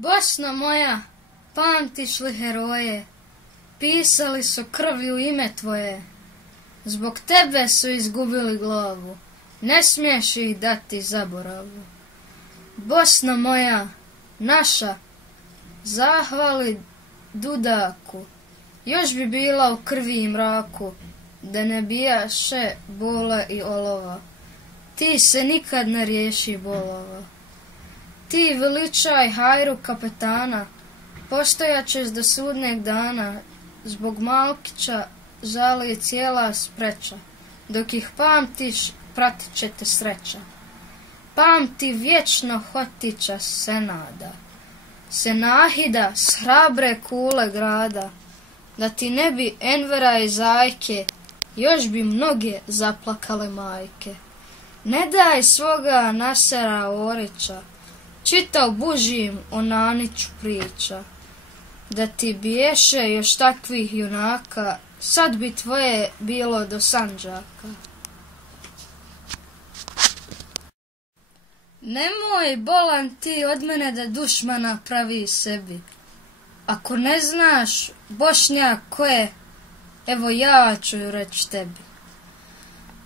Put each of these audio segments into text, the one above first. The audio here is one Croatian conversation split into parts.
Bosno moja, pamtiš li heroje? Pisali su krvlju ime tvoje. Zbog tebe su izgubili glavu, ne smiješ ih dati zaboravu. Bosno moja, naša, zahvali Dudaku, još bi bila u krvi i mraku, da ne bijaše bole i olova. Ti se nikad ne riješi bolova. Ti veličaj hajru kapetana, postojat ćeš do sudnjeg dana, zbog Malkića žali cijela spreča, dok ih pamtiš pratit će te sreća. Pamti vječno Hotića Senada, Senahida s hrabre kule grada, da ti ne bi Envera i Zajke, još bi mnoge zaplakale majke. Ne daj svoga Nasera Orića, čitao Bužijim o Naniću priča, da ti biješe još takvih junaka, sad bi tvoje bilo do Sandžaka. Nemoj bolan ti od mene da dušmana pravi sebi. Ako ne znaš Bošnjak ko je, evo ja ću ju reći tebi.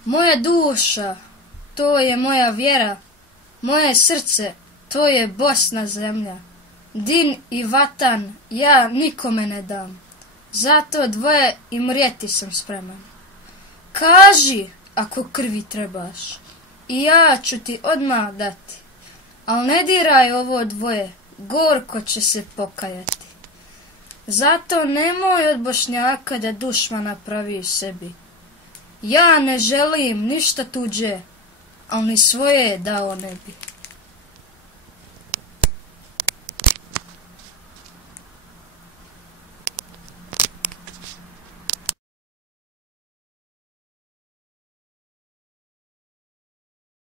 Moja duša, to je moja vjera, moje srce, to je Bosna zemlja. Din i vatan ja nikome ne dam, zato dvoje i mrijeti sam spreman. Kaži ako krvi trebaš i ja ću ti odmah dati, al ne diraj ovo dvoje, gorko će se pokajati. Zato nemoj od Bošnjaka da dušmana pravi sebi. Ja ne želim ništa tuđe, al ni svoje dao ne bi.